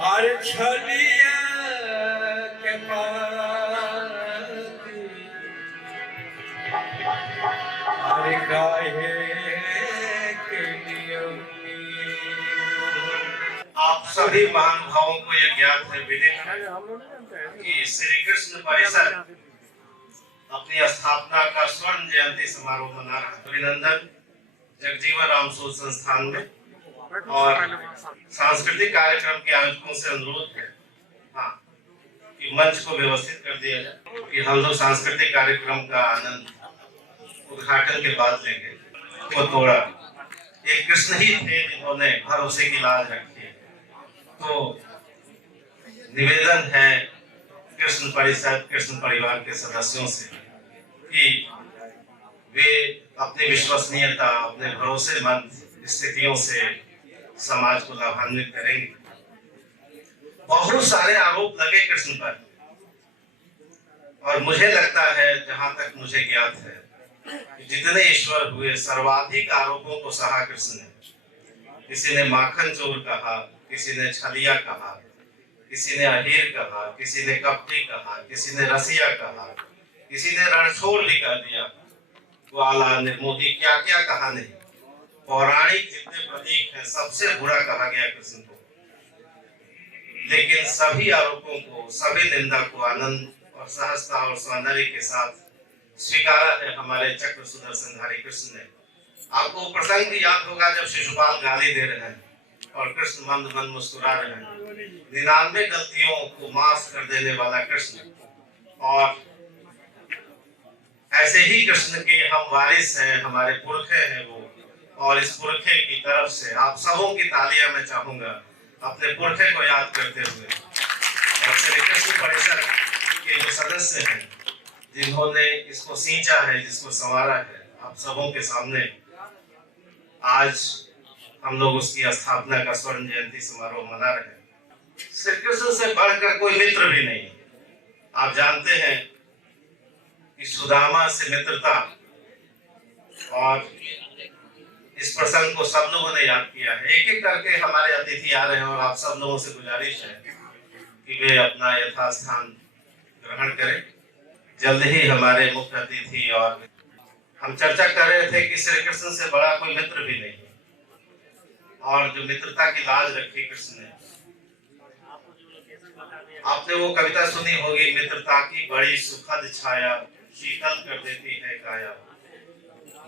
और छलिया के पाती और काहे के नियम। आप सभी महानुभावों को यह ज्ञात है विदित कि श्री कृष्ण परिषद अपनी स्थापना का स्वर्ण जयंती समारोह मना रहा है। अभिनंदन जगजीवन राम शोध संस्थान में और सांस्कृतिक कार्यक्रम के आयोजकों से अनुरोध है कि मंच को व्यवस्थित कर दिया जाए कि हम लोग सांस्कृतिक कार्यक्रम का आनंद उद्घाटन के बाद लेंगे। वो तोड़ा एक कृष्ण ही थे जिन्होंने भरोसे की लाज रखी है। तो निवेदन है कृष्ण परिषद कृष्ण परिवार के सदस्यों से कि वे अपनी विश्वसनीयता अपने भरोसेमंद स्थितियों से समाज को लाभान्वित करेंगे। बहुत सारे आरोप लगे कृष्ण पर और मुझे लगता है जहां तक मुझे ज्ञात है कि जितने ईश्वर हुए सर्वाधिक आरोपों को सहा कृष्ण ने। किसी ने माखन चोर कहा, किसी ने छलिया कहा, किसी ने अहीर कहा, किसी ने कपटी कहा, किसी ने रसिया कहा, किसी ने रणछोड़ लिखा दिया, ग्वाला निर्मोही क्या क्या कहा नहीं। पौराणिक जितने प्रतीक हैं सबसे बुरा कहा गया कृष्ण को। लेकिन सभी आरोपों को सभी निंदा को आनंद और सहजता और सौंदर्य के साथ स्वीकारा है हमारे चक्र सुदर्शनधारी कृष्ण ने। आपको प्रसंग भी याद होगा जब शिशुपाल गाली दे रहे हैं और कृष्ण मंद मंद मुस्कुरा रहे हैं। 99 गलतियों को माफ कर देने वाला कृष्ण। और ऐसे ही कृष्ण के हम वारिस हैं, हमारे पुरखे हैं वो। और इस पुरखे की तरफ से आप सबों की तालियां मैं चाहूंगा अपने पुरखे को याद करते हुए। और श्री कृष्ण परिषद के जो सदस्य हैं जिन्होंने इसको सींचा है, जिसको संवारा है, आप सबों के सामने आज हम लोग उसकी स्थापना का स्वर्ण जयंती समारोह मना रहे हैं। श्री कृष्ण से बढ़कर कोई मित्र भी नहीं। आप जानते हैं कि सुदामा से मित्रता, और इस प्रसंग को सब लोगों ने याद किया है। एक एक करके हमारे अतिथि आ रहे हैं और आप सब लोगों से गुजारिश है कि वे अपना यथास्थान ग्रहण करें। जल्द ही हमारे मुख्य अतिथि, और हम चर्चा कर रहे थे कि श्री कृष्ण से बड़ा कोई मित्र भी नहीं है। और जो मित्रता की लाज रखी कृष्ण ने, आपने वो कविता सुनी होगी, मित्रता की बड़ी सुखद छाया शीतल कर देती है काया।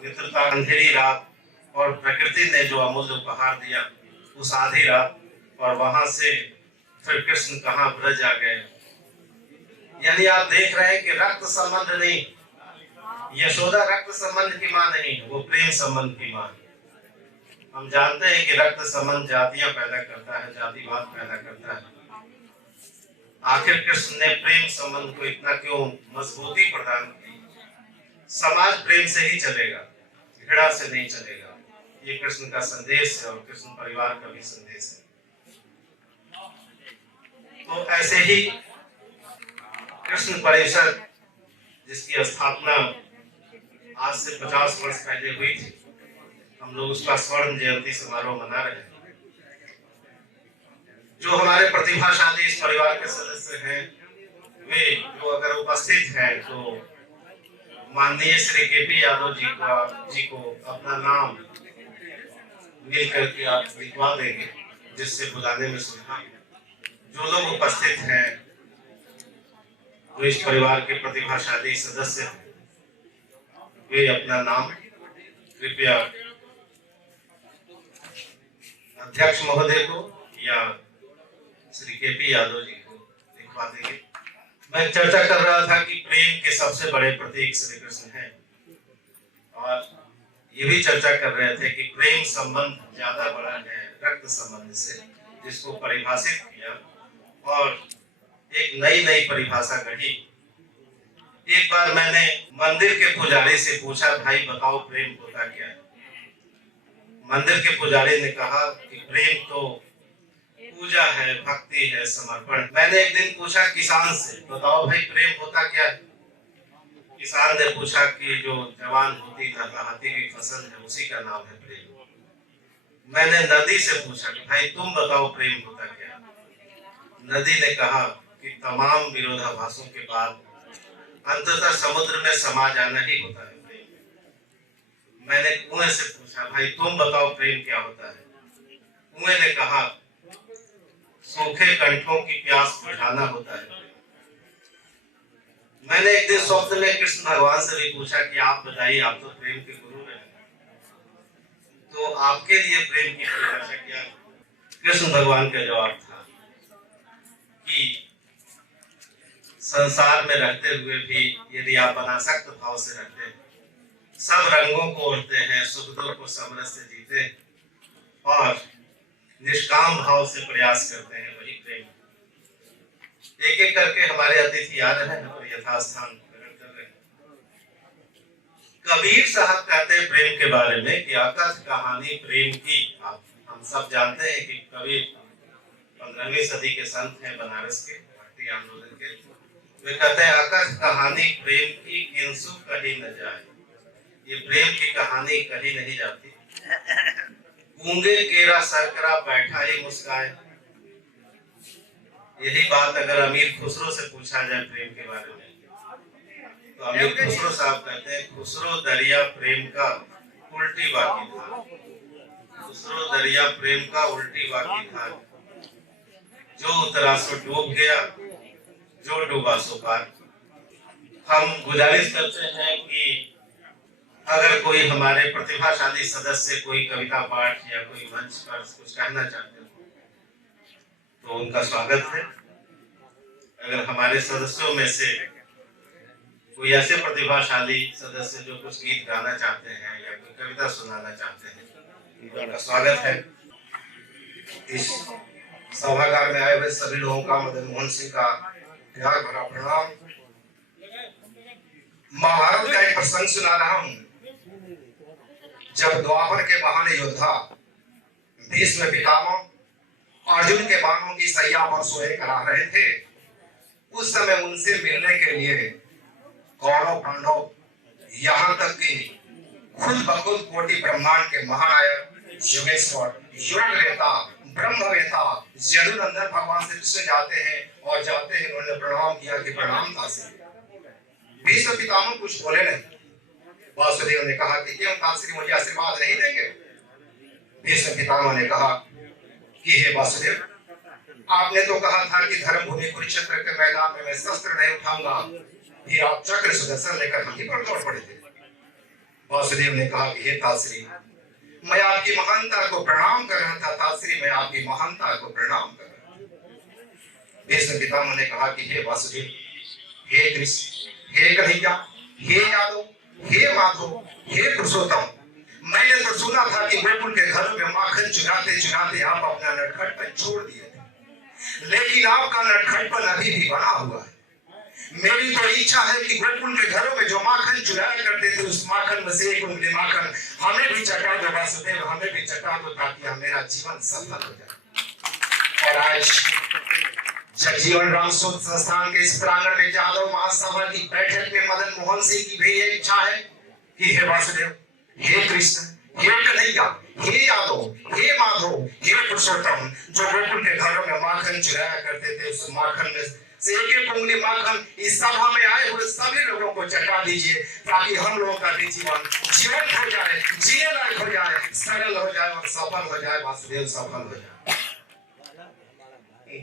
मित्रता अंधेरी रात और प्रकृति ने जो अमूल्य उपहार दिया उस आधी रात, और वहां से फिर कृष्ण कहाँ ब्रज आ गए। यानी आप देख रहे हैं कि रक्त संबंध नहीं, यशोदा रक्त संबंध की मां नहीं, वो प्रेम संबंध की मां। हम जानते हैं कि रक्त संबंध जातियां पैदा करता है, जातिवाद पैदा करता है। आखिर कृष्ण ने प्रेम संबंध को इतना क्यों मजबूती प्रदान की। समाज प्रेम से ही चलेगा, घृणा से नहीं चलेगा। ये कृष्ण का संदेश है और कृष्ण परिवार का भी संदेश है। तो ऐसे ही कृष्ण परिषद जिसकी स्थापना आज से 50 वर्ष पहले हुई थी, हम लोग उसका स्वर्ण जयंती समारोह मना रहे हैं। जो हमारे प्रतिभाशाली इस परिवार के सदस्य हैं, वे जो अगर उपस्थित हैं तो माननीय श्री के.पी. यादव जी को अपना नाम मिल करके आप लिखवा देंगे, जिससे बुलाने में सुविधा। जो लोग उपस्थित हैं, जो इस परिवार के प्रतिभाशाली सदस्य हैं, वे अपना नाम कृपया अध्यक्ष महोदय को या श्री के.पी. यादव जी को लिखवा देंगे। मैं चर्चा कर रहा था कि प्रेम के सबसे बड़े प्रतीक श्री कृष्ण हैं, और ये भी चर्चा कर रहे थे कि प्रेम संबंध ज्यादा बड़ा है रक्त संबंध से, जिसको परिभाषित किया और एक नई परिभाषा गढ़ी। एक बार मैंने मंदिर के पुजारी से पूछा, भाई बताओ प्रेम होता क्या है। मंदिर के पुजारी ने कहा कि प्रेम तो पूजा है, भक्ति है, समर्पण। मैंने एक दिन पूछा किसान से, बताओ भाई प्रेम होता क्या है? किसान ने पूछा कि जो जवान होती लहलहाती हुई फसल है उसी का नाम है प्रेम। मैंने नदी से पूछा कि भाई तुम बताओ प्रेम होता क्या? नदी ने कहा कि तमाम विरोधाभासों के बाद अंततः समुद्र में समा जाना ही होता है प्रेम। मैंने कुएं से पूछा भाई तुम बताओ प्रेम क्या होता है? कुएं ने कहा सूखे कंठों की प्यास बुझाना होता है। मैंने एक दिन स्वप्न में कृष्ण भगवान से भी पूछा कि आप बताइए, आप तो प्रेम के गुरु हैं, तो आपके लिए प्रेम की परिभाषा क्या? कृष्ण भगवान का जवाब था कि संसार में रहते हुए भी यदि आप अनासक्त भाव से रहते हैं, सब रंगों को ओढ़ते हैं, सुख दुख को समरस से जीते हैं और निष्काम भाव से प्रयास करते हैं, वही प्रेम। एक एक करके हमारे अतिथि आ रहे हैं और यथास्थान ग्रहण कर रहे हैं। कबीर साहब कहते हैं प्रेम के बारे में कि अकथ कहानी प्रेम की। हम सब जानते हैं कि कबीर 15वीं सदी के संत हैं, बनारस के भक्ति आंदोलन के। वे कहते हैं अकथ कहानी प्रेम की किंसु कही न जाए। ये प्रेम की कहानी कही नहीं जाती। गूंगे केरा सरकरा बैठा ही मुस्काए। यही बात अगर अमीर खुसरो से पूछा जाए प्रेम के बारे में, तो अमीर खुसरो साहब कहते हैं खुसरो दरिया प्रेम का उल्टी बाकी था। खुसरो दरिया प्रेम का उल्टी बाकी था। जो उतरा सो डूब गया, जो डूबा सो पार। हम गुजारिश करते हैं कि अगर कोई हमारे प्रतिभाशाली सदस्य कोई कविता पाठ या कोई मंच पर कुछ कहना चाहते हो तो उनका स्वागत है। अगर हमारे सदस्यों में से कोई ऐसे प्रतिभाशाली सदस्य जो कुछ गीत गाना चाहते हैं या कोई कविता सुनाना चाहते हैं, उनका स्वागत है। इस सभागार में आए हुए सभी लोगों का मदन मोहन सिंह का प्यार भरा प्रणाम। महाभारत का एक प्रसंग सुना रहा हूं। जब द्वापर के महान योद्धा भीष्म पितामह अर्जुन के बाणों की सैया पर सोए करा रहे थे, उस समय उनसे मिलने के लिए कौरव पांडव यहाँ तक कि खुद बखुद कोटि ब्रह्मांड के महानायक योगेश्वर योगवेता ब्रह्मवेता यदुनंदन भगवान श्री कृष्ण जाते हैं और जाते हैं उन्होंने प्रणाम किया कि प्रणाम तासी। भीष्म पितामह कुछ बोले नहीं। वासुदेव ने कहा कि क्यों तात्री मुझे आशीर्वाद नहीं देंगे? भीष्म पितामह ने कहा कि हे वासुदेव, आपने तो कहा था कि धर्म भूमि कुरुक्षेत्र के मैदान में मैं शस्त्र नहीं उठाऊंगा, फिर आप चक्र सुदर्शन लेकर हाथी पर दौड़ पड़े थे। वासुदेव ने कहा कि हे तात्री, मैं आपकी महानता को प्रणाम कर रहा था। तात्री, मैं आपकी महानता को प्रणाम कर रहा था। भीष्म पितामह ने कहा कि हे वासुदेव, हे कृष्ण, हे कन्हैया, हे यादव, हे माधव, हे पुरुषोत्तम, मैंने तो सुना था कि गोकुल के घरों में माखन चुराते चुराते आप अपना नटखटपन छोड़ दिए थे, लेकिन आपका नटखटपन अभी भी बना हुआ है। मेरी तो इच्छा है कि गोकुल के घरों में जो माखन चुराया करते थे उस माखन में से एक उंगली माखन हमें भी चटा दो वासुदेव, हमें भी चटा दो, ताकि मेरा जीवन सफल हो जाए। और आज जगजीवन राम शोध संस्थान के इस प्रांगण में यादव महासभा की बैठक में मदन मोहन सिंह की भी यह इच्छा है कि हे वासुदेव, हे कृष्ण, हे कन्हैया, हे यादव, हे माधव, हे पुरुषोत्तम, जो गोकुल के घरों में माखन चुराया करते थे उस माखन में से एक एक उंगली माखन इस सभा में आए हुए सभी लोगों को चटा दीजिए, ताकि हम लोगों का भी जीवन जीवन हो जाए, जीने लायक हो जाए, सरल हो जाए और सफल हो जाए। वासुदेव सफल हो जाए।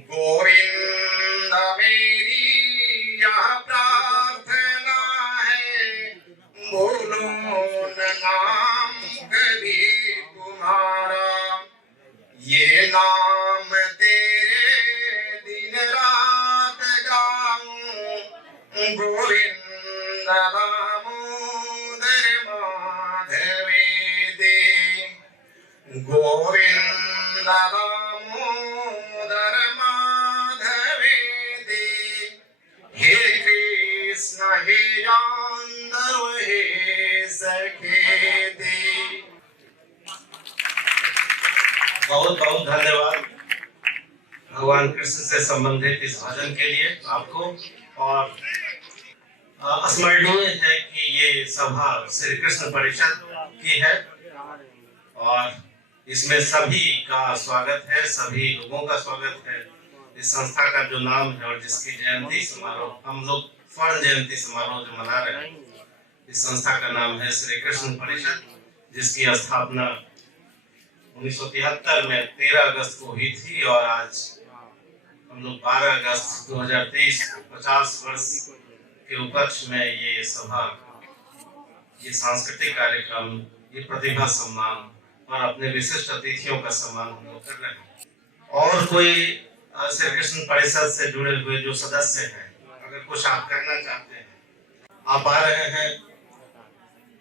गोविंद मेरी यह प्रार्थना है, बोलो न नाम कभी तुम्हारा, ये नाम तेरे दिन रात गाऊं, गोविंद दामोदर माधवेदे, गोविंद दामोदर माधवेदे, हे कृष्ण हे यादव हे सखे दे। बहुत बहुत धन्यवाद भगवान कृष्ण से संबंधित इस भजन के लिए आपको। और स्मरणीय है कि ये सभा श्री कृष्ण परिषद की है और इसमें सभी का स्वागत है, सभी लोगों का स्वागत है। इस संस्था का जो नाम है और जिसकी जयंती समारोह हम लोग स्वर्ण जयंती समारोह जो मना रहे हैं, इस संस्था का नाम है श्री कृष्ण परिषद, जिसकी स्थापना 1973 में 13 अगस्त को हुई थी और आज हम लोग 12 अगस्त 2023 50 वर्ष के उपलक्ष्य में ये सभा, ये सांस्कृतिक कार्यक्रम, ये प्रतिभा सम्मान और अपने विशिष्ट अतिथियों का सम्मान हम लोग कर रहे हैं। और कोई श्री कृष्ण परिषद से जुड़े हुए जो सदस्य हैं, अगर कुछ आप करना चाहते हैं, आप आ रहे हैं,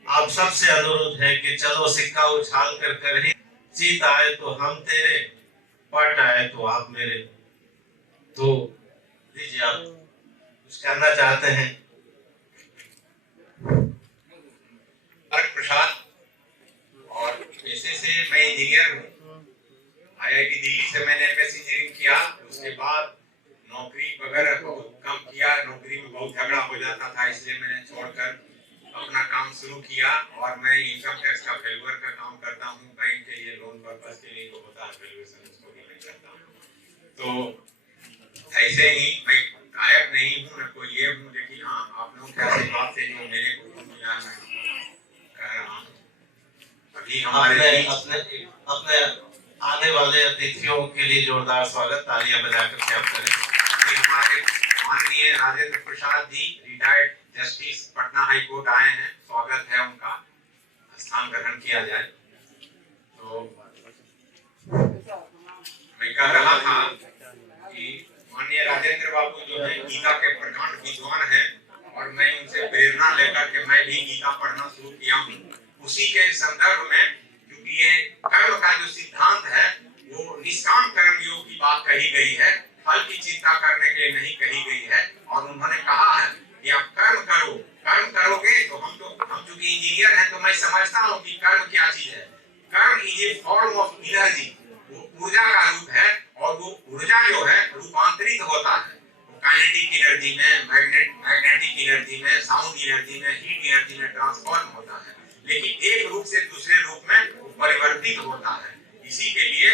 आप सबसे अनुरोध है कि चलो सिक्का उछाल कर ही, जीत आए तो हम तेरे, पट आए तो आप मेरे। तो दीजिए, आप कुछ करना चाहते हैं? प्रसाद, और पेशे से मैं इंजीनियर हूँ। IIT दिल्ली से मैंने एमएससी इंजीनियरिंग किया। उसके बाद नौकरी वगैरह बहुत कम किया, नौकरी में बहुत झगड़ा हो जाता था, इसलिए मैंने छोड़कर अपना काम शुरू किया। और मैं इनकम टैक्स का वैल्यूअर का काम करता हूँ, बैंक के लिए लोन पर्पस के लिए जो होता है वैल्यूएशन, उसको भी मैं करता हूँ। तो ऐसे ही मैं गायक नहीं हूँ, न कोई ये हूँ, लेकिन हाँ, आप लोगों के आशीर्वाद से जो मेरे को मिला है कह रहा हूँ। अभी हमारे अपने आने वाले अतिथियों के लिए जोरदार स्वागत, तालियां बजाकर क्या करें। हमारे माननीय Rajendra Prasad ji, retired justice, Patna high court आए हैं, स्वागत है उनका, स्थान ग्रहण किया जाए। तो मैं कह रहा था कि माननीय राजेंद्र बाबू जो है गीता के प्रकांड विद्वान हैं और मैं उनसे प्रेरणा लेकर के मैं भी गीता पढ़ना शुरू किया हूँ। उसी के संदर्भ में, क्योंकि ये कर्म का जो सिद्धांत है वो निष्काम कर्म योग की बात कही गई है, फल की चिंता करने के लिए नहीं कही गई है। और उन्होंने कहा है कि आप कर्म करो, कर्म करोगे तो हम चूंकि इंजीनियर हैं तो मैं समझता हूँ कि कर्म क्या चीज है। कर्म is a form of energy, वो ऊर्जा का रूप है और वो ऊर्जा जो है रूपांतरित होता है, काइनेटिक एनर्जी में, मैग्नेटिक एनर्जी में, साउंड एनर्जी में, हीट एनर्जी में ट्रांसफॉर्म होता है, लेकिन एक रूप से दूसरे रूप में परिवर्तित होता है। इसी के लिए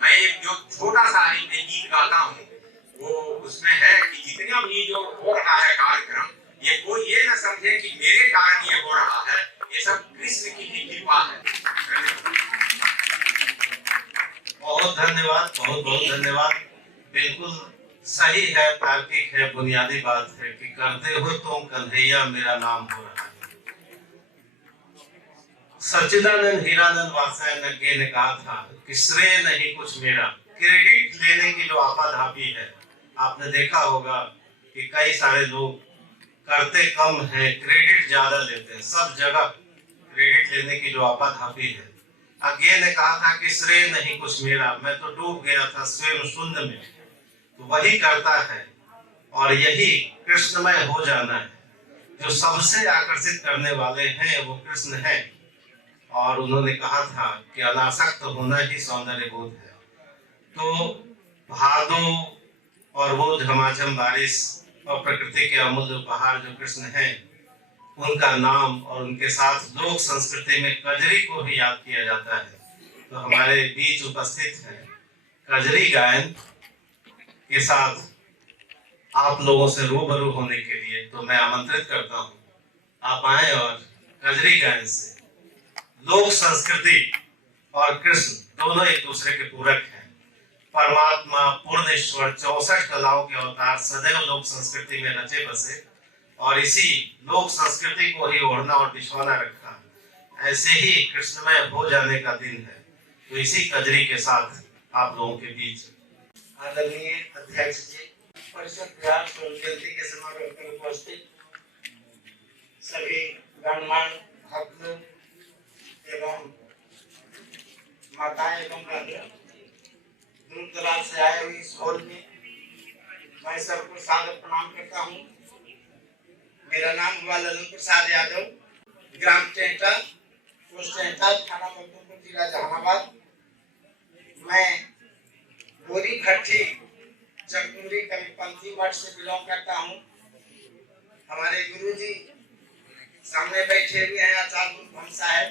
मैं एक जो छोटा सा ही गीत गाता हूँ, वो उसमें है कि जितना भी जो हो रहा है कार्यक्रम, ये कोई ये न समझे कि मेरे कारण ये हो रहा है, ये सब कृष्ण की ही कृपा है। बहुत धन्यवाद, बहुत बहुत धन्यवाद। बिल्कुल सही है, तार्किक है, बुनियादी बात है कि करते हो तुम कन्हैया मेरा नाम हो रहा है। सच्चिदानंद हीरानंद वात्स्यायन ने कहा था कि श्रेय नहीं कुछ मेरा, क्रेडिट लेने की जो आपाधापी है, आपने देखा होगा कि कई सारे लोग करते कम हैं, क्रेडिट ज्यादा लेते हैं, सब जगह क्रेडिट लेने की जो आपाधापी है। आगे ने कहा था कि श्रेय नहीं कुछ मेरा, मैं तो डूब गया था स्वयं शून्य में। तो वही करता है और यही कृष्णमय हो जाना है। जो सबसे आकर्षित करने वाले हैं वो कृष्ण हैं। और उन्होंने कहा था कि अनासक्त होना ही सौंदर्य बोध है। तो भादों और वो झमाझम बारिश और प्रकृति के अमूल्य उपहार जो कृष्ण हैं, उनका नाम और उनके साथ लोक संस्कृति में कजरी को भी याद किया जाता है। तो हमारे बीच उपस्थित है कजरी गायन के साथ आप लोगों से रूबरू होने के लिए, तो मैं आमंत्रित करता हूँ आप आए और कजरी गायन से लोक संस्कृति और कृष्ण दोनों एक दूसरे के पूरक हैं। परमात्मा पूर्णेश्वर 64 कलाओं के अवतार सदैव लोक संस्कृति में रचे बसे और इसी लोक संस्कृति को ही ओढ़ना और बिछवाना रखा। ऐसे ही कृष्णमय हो जाने का दिन है। तो इसी कजरी के साथ आप लोगों के बीच आदरणीय अध्यक्ष जी, परिषद बिहार जयंती के समारोह पर उपस्थित सभी गणमान्य भक्त एवं माताएं एवं बहनें, दूर दराज से आए हुए इस हॉल में मैं सबको सादर प्रणाम करता हूँ। मेरा नाम हुआ ललन प्रसाद यादव, ग्राम टेंटा, पोस्ट टेंटा, थाना मखदूमपुर, जिला जहानाबाद। मैं बोरी भट्टी जगमुरी कविपंथी मठ से बिलोंग करता हूँ। हमारे गुरुजी सामने बैठे हुए हैं आचार्य ब्रह्म साहब।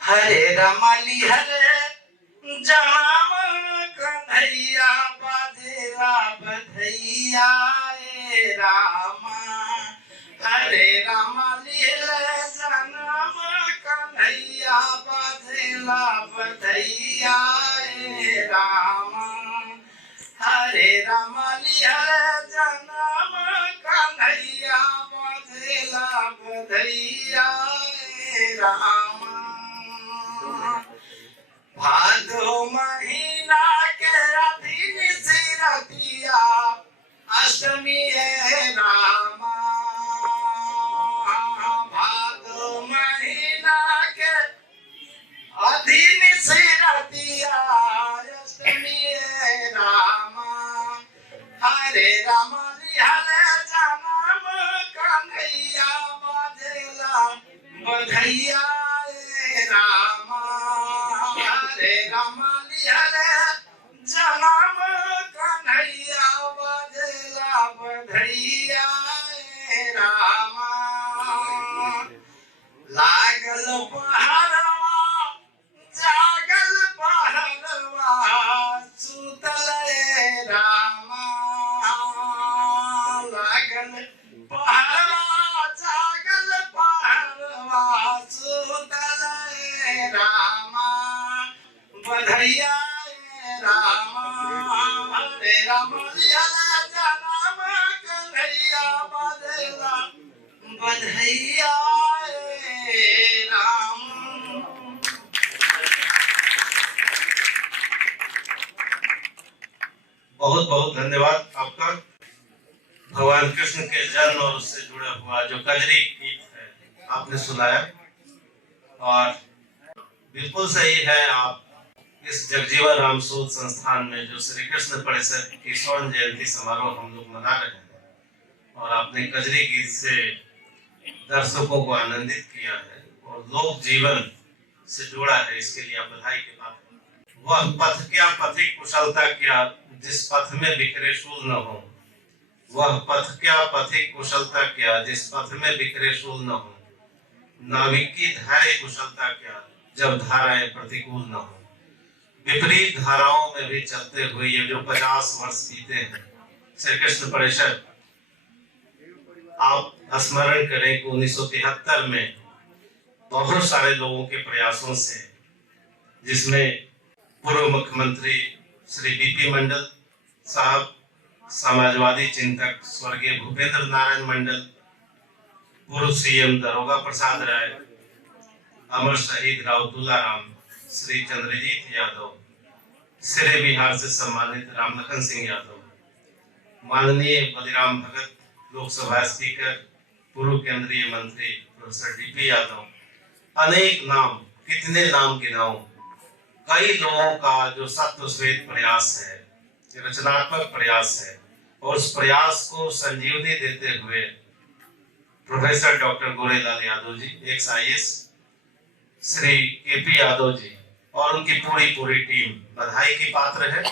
हरे रमली हरे जनाम कन्हैया बधेला बधैया ए रामा। हरे रमली हरे जनाम कन्हैया बधेला बधैया ए रामा। हरे रमली हरे जनाम कन्हैया बधेला बधैया ए रामा। भादो महीना के अधीन सिरतिया अष्टमी है रामा। भादो महीना के अधीन सिरतिया अष्टमी है रामा। हरे रमली हरे जनाम कन्हैया बधेला बधैया ए रामा। हरे रमली हरे जनाम कन्हैया बधेला बधैया ए रामा। लागल पहरवा जागल पहरवा सुतल ए रामा। लागल पहरवा जागल पहरवा सुतल ए रामा। बधैया ए रामा। हरे रमली हरे जनाम कन्हैया बधेला बधैया ए राम। बहुत बहुत धन्यवाद आपका। भगवान कृष्ण के जन्म और उससे जुड़ा हुआ जो कजरी गीत है आपने सुनाया, और बिल्कुल सही है। आप इस जगजीवन राम शोध संस्थान में जो श्री कृष्ण परिषद की स्वर्ण जयंती समारोह हम लोग मना रहे हैं, और आपने कजरी गीत से दर्शकों को आनंदित किया है और लोक जीवन से जोड़ा है, इसके लिए आप बधाई के पात्र। वह पथ क्या पथिक कुशलता क्या जिस पथ में बिखरे शूल न हो। वह पथ क्या पथिक कुशलता क्या जिस पथ में बिखरे शूल न हो। नाविक की धैर्य कुशलता क्या जब धाराएं प्रतिकूल न हो। विपरीत धाराओं में भी चलते हुए ये जो 50 वर्ष बीते हैं श्री कृष्ण परिषद, आप स्मरण करें कि 1973 में बहुत सारे लोगों के प्रयासों से, जिसमें पूर्व मुख्यमंत्री श्री बीपी मंडल साहब, समाजवादी चिंतक स्वर्गीय भूपेंद्र नारायण मंडल, पूर्व सीएम दरोगा प्रसाद राय, अमर शहीद राव तुलाराम, श्री चंद्रजीत यादव, सिरे बिहार से सम्मानित रामलखन सिंह यादव, माननीय बलिराम भगत लोकसभा स्पीकर, पूर्व केंद्रीय मंत्री प्रोफेसर डीपी यादव, अनेक नाम, कितने नाम गिनाऊं। कई लोगों का जो सत्व श्वेत प्रयास है, रचनात्मक प्रयास है, और उस प्रयास को संजीवनी देते हुए professor doctor Gorelal Yadav ji, ex IAS, Shri KP Yadav ji और उनकी पूरी टीम बधाई की पात्र है,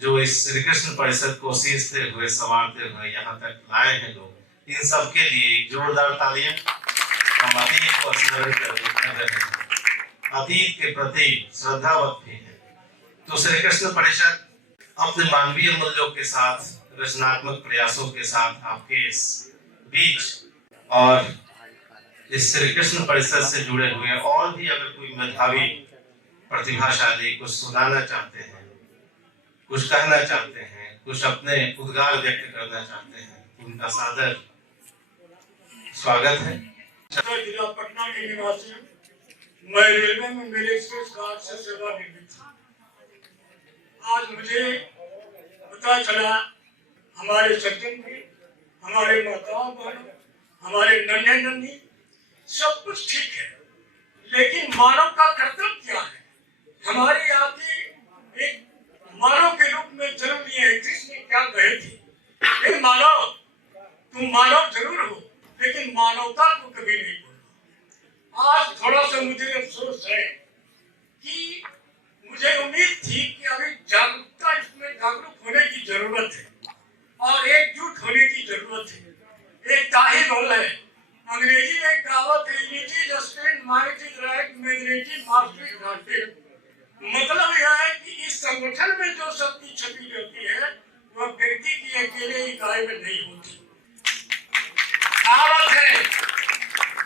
जो इस श्री कृष्ण परिषद को सींचते हुए संवारते हुए यहाँ तक लाए हैं लोग। इन सब के लिए एक जोरदार तालियां। हम अतीत को स्मरण कर रहे हैं, अतीत के प्रति श्रद्धावत भी है। तो श्री कृष्ण परिषद अपने मानवीय मूल्यों के साथ, रचनात्मक प्रयासों के साथ आपके इस बीच, और इस श्री कृष्ण परिषद से जुड़े हुए और भी अगर कोई मेधावी प्रतिभाशाली कुछ सुनाना चाहते हैं, कुछ कहना चाहते हैं, कुछ अपने उद्गार व्यक्त करना चाहते हैं, उनका सादर स्वागत है। जिला पटना के निवासी, मैं रेलवे में मेरे एक्सप्रेस गार्ड से सेवानिवृत्त हूँ। आज मुझे पता चला हमारे सज्जन भी, हमारे माताओं बहनों, हमारे नन्हे नन्ही, सब कुछ ठीक है, लेकिन मानव का कर्तव्य क्या है। हमारी आपकी एक मानव के रूप में जन्म लिए हैं। कृष्ण क्या कहे थे, हे मानव, तुम मानव जरूर हो लेकिन मानवता को कभी नहीं भूलना। आज थोड़ा सा मुझे अफसोस है कि मुझे उम्मीद थी कि अभी जागरूकता इसमें जागरूक होने की जरूरत है और एकजुट होने की जरूरत है। एक ताही बोल है, अंग्रेजी में कहावत है, unity is strength, might is right, majority master is wanted. मतलब यह है कि इस संगठन में जो शक्ति छपी रहती है वह व्यक्ति की अकेले इकाई में नहीं होती। कहावत है,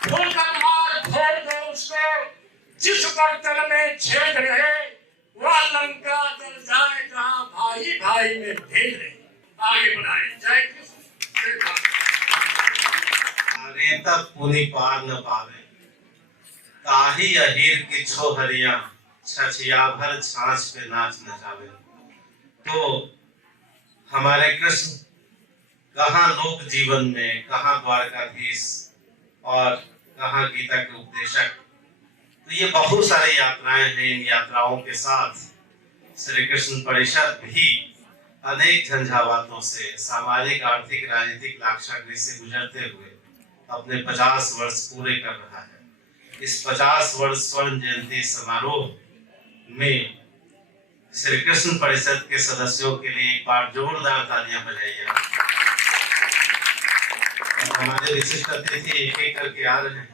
फूल का मार खोल दो उसको, जिस बर्तन में छेद रहे वह लंका जल जाए जहां भाई भाई में भेद रहे। आगे बढ़ाए। जय कृष्ण, जय भारत। अरे तब पुनि पार न पावे, ताही अहीर की छोहरिया, छछिया भर छाछ पे नाच न जावे। तो हमारे कृष्ण कहाँ लोक जीवन में, कहाँ द्वारकाधीश और कहाँ गीता के उपदेशक। तो ये बहुत सारी यात्राएं हैं। इन यात्राओं के साथ श्री कृष्ण परिषद भी अनेक झंझावातों से, सामाजिक, आर्थिक, राजनीतिक लाक्षागृह से गुजरते हुए अपने 50 वर्ष पूरे कर रहा है। इस 50 वर्ष स्वर्ण जयंती समारोह में श्री कृष्ण परिषद के सदस्यों के लिए एक बार जोरदार तालियां बजाइए। हमारे विशिष्ट अतिथि एक एक करके आ रहे हैं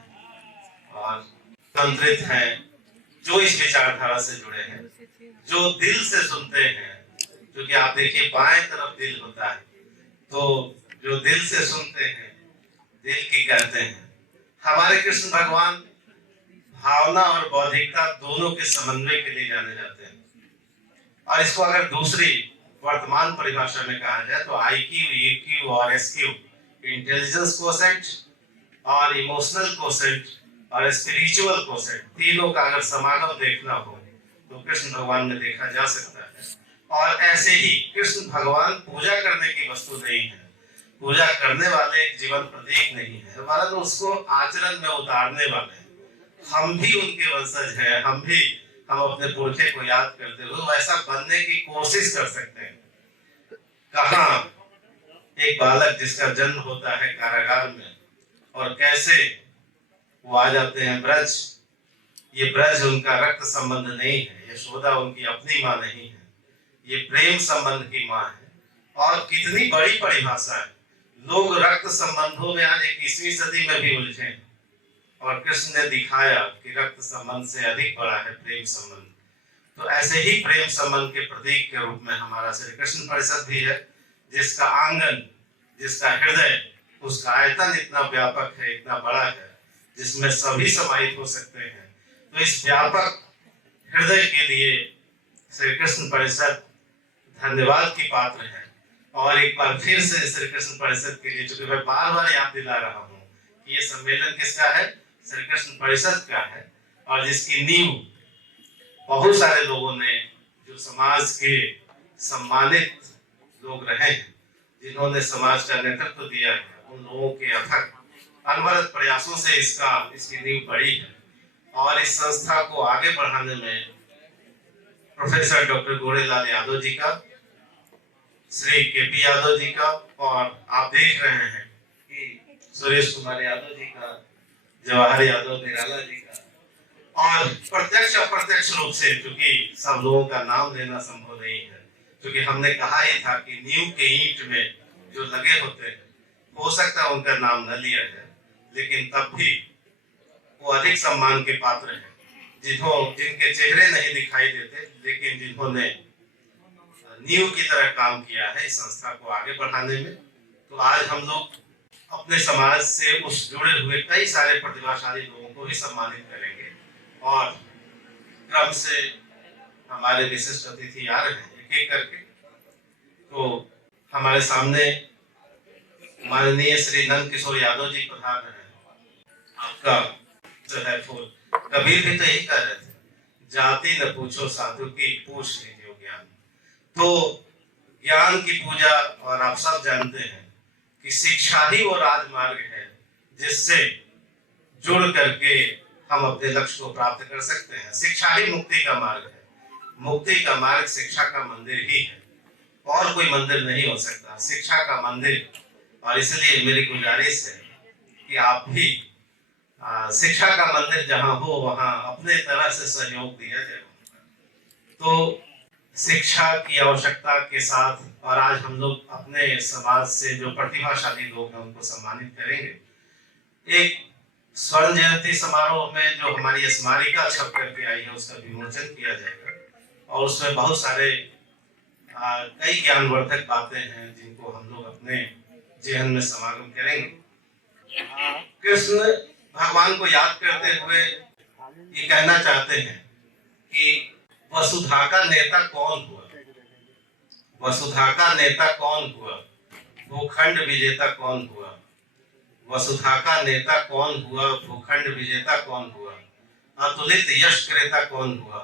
और आमंत्रित हैं जो इस विचारधारा से जुड़े हैं, जो दिल से सुनते हैं। क्योंकि आप देखिए बाएं तरफ दिल होता है, तो जो दिल से सुनते हैं, दिल की कहते हैं। हमारे कृष्ण भगवान भावना और बौद्धिकता दोनों के समन्वय के लिए जाने जाते हैं। और इसको अगर दूसरी वर्तमान परिभाषा में कहा जाए तो IQ, EQ और SQ, इंटेलिजेंस कोसेंट और इमोशनल कोसेंट और स्पिरिचुअल कोसेंट, तीनों का अगर समागम देखना हो तो कृष्ण भगवान में देखा जा सकता है। और ऐसे ही कृष्ण भगवान पूजा करने की वस्तु नहीं है, पूजा करने वाले एक जीवन प्रतीक नहीं है, वरन उसको आचरण में उतारने वाले हैं। हम भी उनके वंशज हैं, हम अपने पुरखे को याद करते हुए वैसा बनने की कोशिश कर सकते हैं। कहाँ एक बालक जिसका जन्म होता है कारागार में और कैसे वो आ जाते हैं ब्रज। ये ब्रज उनका रक्त संबंध नहीं है, यशोदा उनकी अपनी माँ नहीं है, ये प्रेम संबंध की माँ है। और कितनी बड़ी परिभाषा है। लोग रक्त संबंधों में आज 21वीं सदी में भी उलझे हैं और कृष्ण ने दिखाया कि रक्त संबंध से अधिक बड़ा है प्रेम संबंध। तो ऐसे ही प्रेम संबंध के प्रतीक के रूप में हमारा श्री कृष्ण परिषद भी है, जिसका आंगन, जिसका हृदय, उसका आयतन इतना व्यापक है, इतना बड़ा है, जिसमें सभी समाहित हो सकते हैं। तो इस व्यापक हृदय के लिए श्री कृष्ण परिषद धन्यवाद की पात्र है। और एक बार फिर से श्री कृष्ण परिषद के लिए, चूंकि मैं बार बार याद दिला रहा हूँ कि ये सम्मेलन किसका है, श्री कृष्ण परिषद का है, और जिसकी नींव बहुत सारे लोगों ने, जो समाज के सम्मानित लोग रहे हैं, जिन्होंने समाज का नेतृत्व दिया है, उन लोगों के अथक अनवरत प्रयासों से इसकी नींव पड़ी है। और इस संस्था को आगे बढ़ाने में प्रोफेसर डॉक्टर गोरेलाल यादव जी का, श्री KP यादव जी का, और आप देख रहे हैं कि सुरेश कुमार यादव जी का, जवाहर यादव निराला जी का, और प्रत्यक्ष अप्रत्यक्ष रूप से, क्योंकि सब लोगों का नाम लेना संभव नहीं है, क्योंकि हमने कहा ही था कि नींव के ईंट में जो लगे होते हैं हो सकता है उनका नाम न लिया जाए, लेकिन तब भी वो अधिक सम्मान के पात्र हैं, जिनके चेहरे नहीं दिखाई देते, लेकिन जिन्होंने नींव की तरह काम किया है इस संस्था को आगे बढ़ाने में। तो आज हम लोग अपने समाज से उस जुड़े हुए कई सारे प्रतिभाशाली लोगों को भी सम्मानित करेंगे। और क्रम से हमारे विशिष्ट अतिथि आ रहे हैं एक एक करके। तो हमारे सामने माननीय श्री नंद किशोर यादव जी पधार रहे हैं। आपका जो है फूल, कबीर भी तो यही कह रहे थे, जाति न पूछो साधु की, पूछ लीजिए ज्ञान। तो ज्ञान की पूजा, और आप सब जानते हैं कि शिक्षा ही वो राजमार्ग है जिससे जुड़ करके हम अपने लक्ष्य को प्राप्त कर सकते हैं। शिक्षा ही मुक्ति का मार्ग है, मुक्ति का मार्ग शिक्षा का मंदिर ही है, और कोई मंदिर नहीं हो सकता, शिक्षा का मंदिर। और इसलिए मेरी गुजारिश है कि आप भी शिक्षा का मंदिर जहां हो वहां अपने तरह से सहयोग दिया जाए। तो शिक्षा की आवश्यकता के साथ, और आज हम लोग अपने समाज से जो प्रतिभाशाली लोग हैं उनको सम्मानित करेंगे। एक स्वर्ण जयंती समारोह में जो हमारी स्मारिका छप करके आई है उसका विमोचन किया जाएगा, और उसमें बहुत सारे कई ज्ञानवर्धक बातें हैं जिनको हम लोग अपने जीवन में समागम करेंगे। कृष्ण भगवान को याद करते हुए ये कहना चाहते हैं कि वसुधा का नेता कौन हुआ, वसुधा का नेता कौन हुआ, भूखंड विजेता कौन हुआ, वसुधा का नेता कौन हुआ, भूखंड विजेता कौन हुआ, अतुलित यश क्रेता कौन हुआ,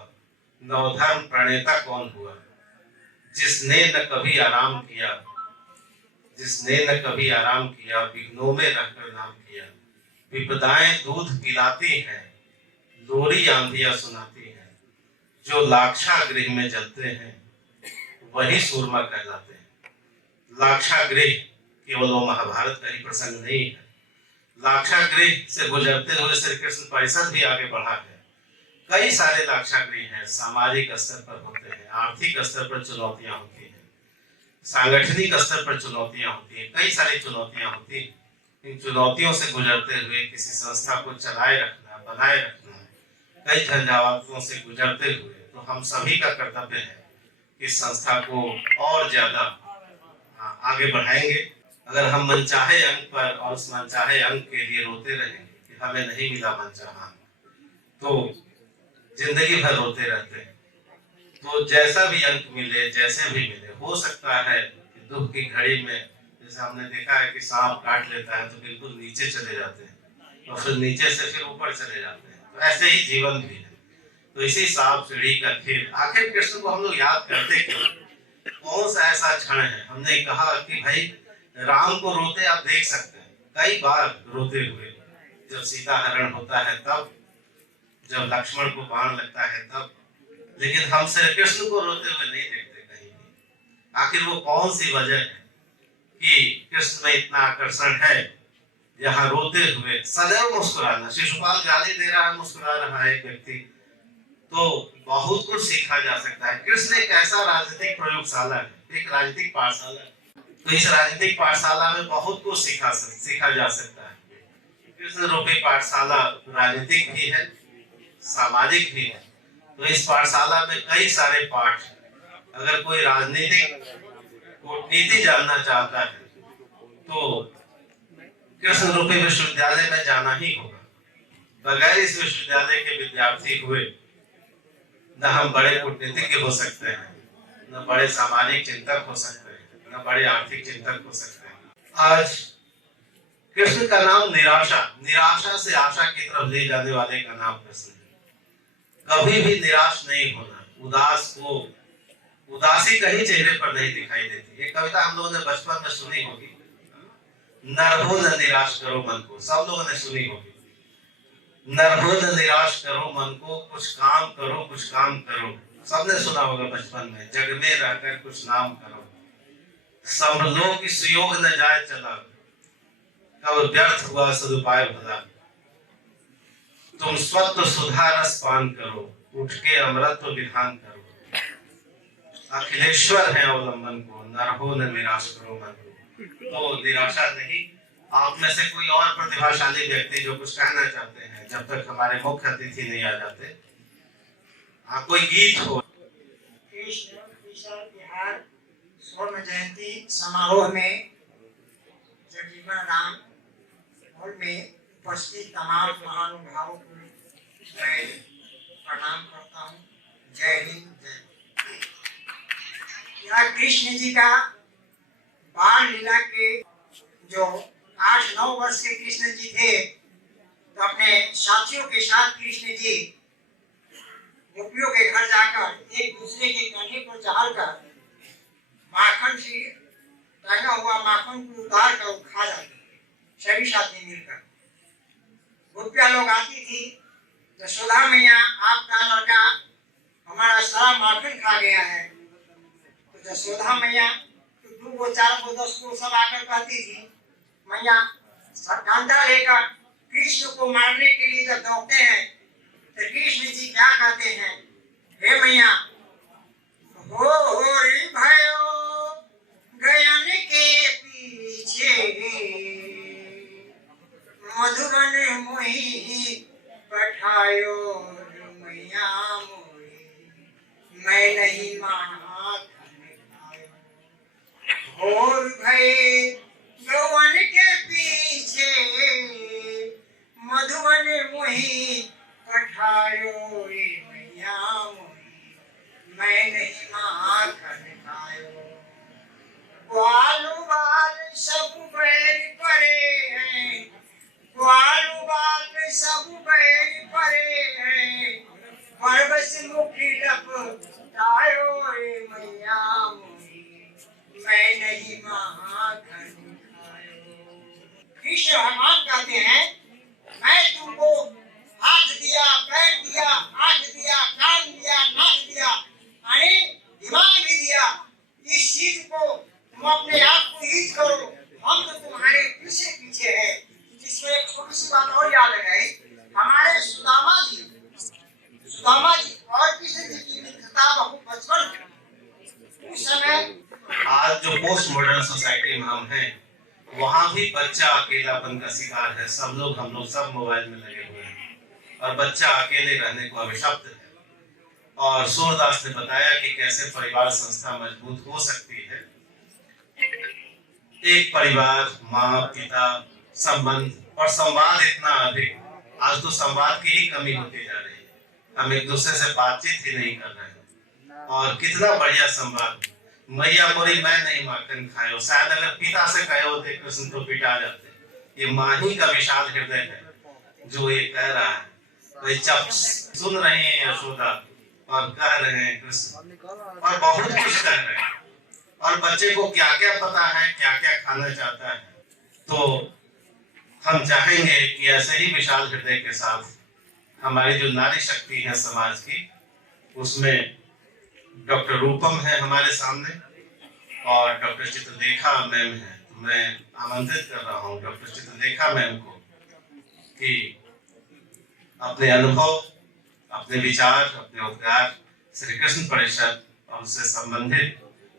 नवधर्म प्रणेता कौन हुआ, जिसने न कभी आराम किया, जिसने न कभी आराम किया, विघ्नों में रहकर नाम किया, विपदाएं दूध पिलाती हैं, लोरी आंधियां सुनाती हैं, जो लाक्षागृह में जलते हैं वही सूरमा कहलाते हैं। लाक्षागृह केवल वो महाभारत का ही प्रसंग नहीं है, लाक्षागृह से गुजरते हुए श्री कृष्ण परिषद भी आगे बढ़ा है। कई सारे लाक्षागृह हैं, सामाजिक स्तर पर होते हैं, आर्थिक स्तर पर चुनौतियां होती हैं, सांगठनिक स्तर पर चुनौतियां होती हैं, कई सारी चुनौतियां होती हैं। इन चुनौतियों से गुजरते हुए किसी संस्था को चलाए रखना, बनाए रखना, कई झंझावातों से गुजरते हुए, तो हम सभी का कर्तव्य है कि इस संस्था को और ज्यादा आगे बढ़ाएंगे। अगर हम मनचाहे अंक पर और उस मनचाहे अंक के लिए रोते रहेंगे कि हमें नहीं मिला मनचाहा, तो जिंदगी भर रोते रहते हैं। तो जैसा भी अंक मिले, जैसे भी मिले, हो सकता है कि दुख की घड़ी में, जैसे हमने देखा है कि सांप काट लेता है तो बिल्कुल नीचे चले जाते हैं और फिर नीचे से फिर ऊपर चले जाते हैं, तो ऐसे ही जीवन भी है। तो इसी सांप सीढ़ी का खेल, आखिर कृष्ण को हम लोग याद करते क्यों? कौन सा ऐसा क्षण है? हमने कहा कि भाई राम को रोते आप देख सकते हैं, कई बार रोते हुए, जब सीता हरण होता है तब, जब लक्ष्मण को बाण लगता है तब, लेकिन हम श्री कृष्ण को रोते हुए नहीं देखते कहीं भी। आखिर वो कौन सी वजह है कि कृष्ण में इतना आकर्षण है? यहाँ रोते हुए सदैव मुस्कुराना, शिशुपाल गाली दे रहा है, मुस्कुरा रहा है एक व्यक्ति, तो बहुत कुछ सीखा जा सकता है। कृष्ण एक ऐसा राजनीतिक प्रयोगशाला है, एक राजनीतिक पाठशाला है, तो इस राजनीतिक पाठशाला में बहुत कुछ सीखा जा सकता है। कृष्ण रूपी पाठशाला राजनीतिक भी है, सामाजिक भी है। तो इस पाठशाला में कई सारे पाठ, अगर कोई राजनीतिक कूटनीति जानना चाहता है तो कृष्ण रूपी विश्वविद्यालय में जाना ही होगा। बगैर इस विश्वविद्यालय के विद्यार्थी हुए न हम बड़े कूटनीतिज्ञ हो सकते हैं, न बड़े सामाजिक चिंतक हो सकते हैं, न बड़े आर्थिक चिंतक हो सकते हैं। आज कृष्ण का नाम निराशा, निराशा से आशा की तरफ ले जाने वाले का नाम कृष्ण है। कभी भी निराश नहीं होना, उदास को, उदासी कहीं चेहरे पर नहीं दिखाई देती। एक कविता हम लोगों ने बचपन में सुनी होगी, नरहो न निराश करो मन को, सब लोगों ने सुनी होगी। नरहो न निराश करो मन को, कुछ काम करो, कुछ काम करो, सबने सुना होगा बचपन में। जग में रहकर कुछ नाम करो, संभलो कि सुयोग न जाए चला, कब व्यर्थ हुआ सदुपाय भला। तुम स्वत्व सुधा रस पान करो, उठ के अमृत विधान करो। अखिलेश्वर है अवलंबन को, नरहो न निराश करो मन को। तो निराशा नहीं। आप में से कोई और प्रतिभाशाली व्यक्ति जो कुछ कहना चाहते हैं जब तक हमारे मुख्य अतिथि नहीं आ जाते? हाँ, कोई गीत हो। कृष्ण बिहार स्वर्ण जयंती समारोह में जगजीवन राम हॉल में उपस्थित तमाम महानुभावों को मैं प्रणाम करता हूँ। जय हिंद, जय। यह कृष्ण जी का बाल लीला के जो 8-9 वर्ष के कृष्ण जी थे, तो अपने साथियों के साथ कृष्ण जी गोपियों के घर जाकर एक दूसरे के कंधे पर चढ़कर माखन से टंगा हुआ माखन को उतार कर खा जाते थे, सभी साथी मिलकर। गोपियां लोग आती थी, यशोदा मैया आपका लड़का हमारा सारा माखन खा गया है। तो यशोदा मैया 2 को 4 को 10 को सब आकर कहती थी, मैया डंडा लेकर कृष्ण को मारने के लिए जब दौड़ते हैं तो कृष्ण जी क्या कहते हैं, हे मैया होरी भयो गयन के पीछे मधुबन मोही पठायो मैया मोरी मैं नहीं माना और भय यौवन के पीछे मधुबन मोही पठायो रे मैया मोरी मैं नहीं माखन खायो ग्वालु बाल सब बैर परे हैं ग्वालु बाल सब बैर परे हैं परबस मुखी लपटायो रे मैया मोरी मैं नहीं माखन खायो। कृष्ण भगवान कहते हैं मैं तुमको हाथ दिया, पैर दिया, आंख दिया, कान दिया, नाक दिया, अरे दिमाग भी दिया। इस चीज को तुम अपने आप को यूज करो, हम तो तुम्हारे पीछे पीछे है। जिसमें एक छोटी सी बात और याद है, हमारे सुदामा जी और कृष्ण जी की मित्रता बहुत बचपन उस समय। आज जो पोस्ट मॉडर्न सोसाइटी में हम हैं, वहाँ भी बच्चा अकेलापन का शिकार है। हम लोग सब मोबाइल में लगे हुए हैं और बच्चा अकेले रहने को अभिशप्त है। और सूरदास ने बताया कि कैसे परिवार संस्था मजबूत हो सकती है। एक परिवार, माँ, पिता, संबंध और संवाद इतना अधिक, आज तो संवाद की ही कमी होती जा रही है। हम एक दूसरे से बातचीत ही नहीं कर रहे हैं। और कितना बढ़िया संवाद, मैया बोली मैं नहीं माखन खायो। शायद अगर पिता से कहे होते कृष्ण तो पिटा जाते। ये माँ ही का विशाल हृदय है जो ये कह रहा है। वही चप सुन रहे हैं यशोदा और कह रहे हैं कृष्ण, और बहुत कुछ कह रहे हैं। और बच्चे को क्या क्या पता है, क्या क्या खाना चाहता है। तो हम चाहेंगे कि ऐसे ही विशाल हृदय के साथ हमारी जो नारी शक्ति है समाज की, उसमें डॉक्टर रूपम है हमारे सामने और डॉक्टर चित्रलेखा मैम है। तो मैं आमंत्रित कर रहा हूँ डॉक्टर चित्रलेखा मैम को कि अपने अनुभव, अपने विचार, अपने उपकार श्री कृष्ण परिषद और उससे संबंधित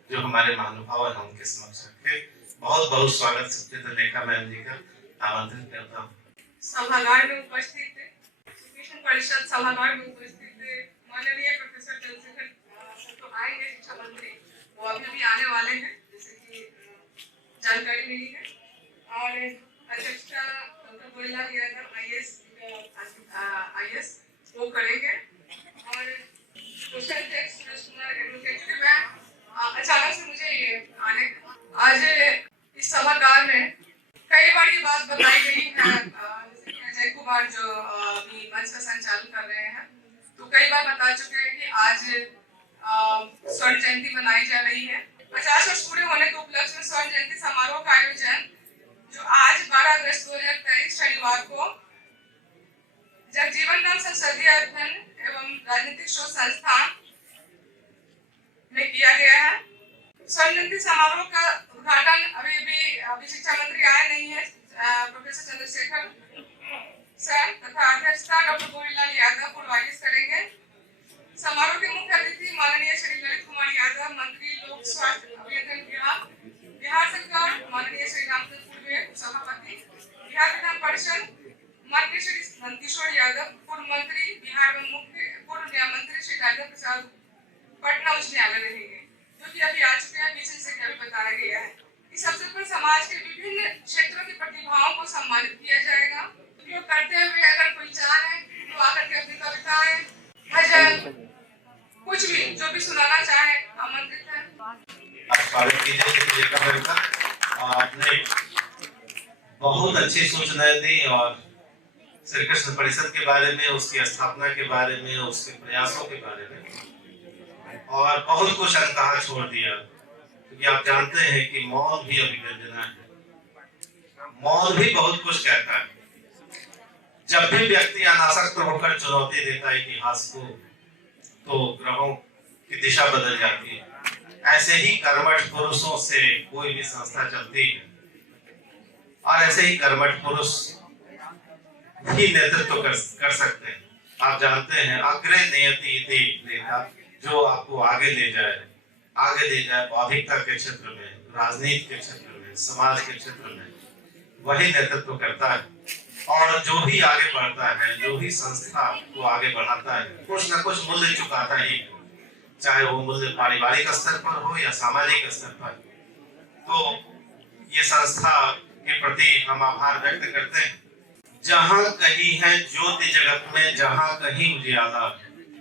जो हमारे महानुभाव है उनके समक्ष रखे। बहुत बहुत स्वागत चित्रलेखा मैम जी का आमंत्रित करता हूँ। सभागार में उपस्थित कृष्ण परिषद सभागार में उपस्थित माननीय प्रोफेसर चंद्रशेखर तो आएंगे शिक्षा मंत्री, वो अभी भी आने वाले हैं जैसे कि जानकारी मिली है। और अध्यक्षता डॉक्टर गोयला यादव आईएएस वो करेंगे। और कोषाध्यक्ष सुरेश कुमार एडवोकेट। मैं अचानक से मुझे ये आने आज इस सभागार में कई बार ये बात बताई गई है, जैसे कि अजय कुमार जो अभी मंच का संचालन कर रहे हैं, तो कई बार बता चुके हैं कि आज स्वर्ण जयंती मनाई जा रही है। 50 वर्ष पूरे होने के उपलक्ष्य में स्वर्ण जयंती समारोह का आयोजन जो आज 12 अगस्त 2023 शनिवार को जगजीवन राम संसदीय अध्ययन एवं राजनीतिक शोध संस्थान में किया गया है। स्वर्ण जयंती समारोह का उद्घाटन अभी शिक्षा मंत्री आए नहीं है, प्रोफेसर चंद्रशेखर सर तथा अध्यक्षता डॉक्टर गोविंदलाल यादव पूर्वाइस करेंगे। समारोह के मुख्य अतिथि माननीय श्री ललित कुमार यादव, मंत्री लोक स्वास्थ्य अभियंत्रण विभाग, बिहार सरकार, माननीय श्री रामचंद्र पूर्वे सभापति, बिहार विधान परिषद, माननीय श्री नंदकिशोर यादव पूर्व मंत्री, बिहार में पूर्व न्यायमंत्री श्री राजेंद्र प्रसाद पटना उच्च न्यायालय रहेंगे, जो कि अभी आ चुके हैं, पीछे से अभी बताया गया है। इस अवसर पर समाज के विभिन्न क्षेत्रों की प्रतिभाओं को सम्मानित किया जाएगा। उपयोग करते हुए अगर कोई चाहे तो आकर के अपनी कविताएं, भजन, कुछ भी जो भी सुनाना चाहे आमंत्रित है। आपने बहुत अच्छी सूचनाएं दी और श्री कृष्ण परिषद के बारे में, उसकी स्थापना के बारे में, उसके प्रयासों के बारे में, और बहुत कुछ अनकहा छोड़ दिया। क्योंकि आप जानते हैं कि मौन भी अभिव्यंजना है, मौन भी बहुत कुछ कहता है। जब भी व्यक्ति अनासक्त होकर चुनौती देता है इतिहास को, तो ग्रहों की दिशा बदल जाती है। ऐसे ही कर्मठ पुरुषों से कोई भी संस्था चलती है और ऐसे ही कर्मठ पुरुष ही नेतृत्व कर सकते हैं। आप जानते हैं अग्रे नियति इति नेता, जो आपको आगे ले जाए, आगे ले जाए बौद्धिकता के क्षेत्र में, राजनीति के क्षेत्र में, समाज के क्षेत्र में, वही नेतृत्व करता है। और जो भी आगे बढ़ता है, जो भी संस्था को आगे बढ़ाता है, कुछ न कुछ मूल्य चुकाता ही, चाहे वो मूल्य पारिवारिक स्तर पर हो या सामाजिक स्तर पर। तो ये संस्था के प्रति हम आभार व्यक्त करते हैं। जहाँ कहीं है ज्योति जगत में, जहाँ कहीं उजियाला,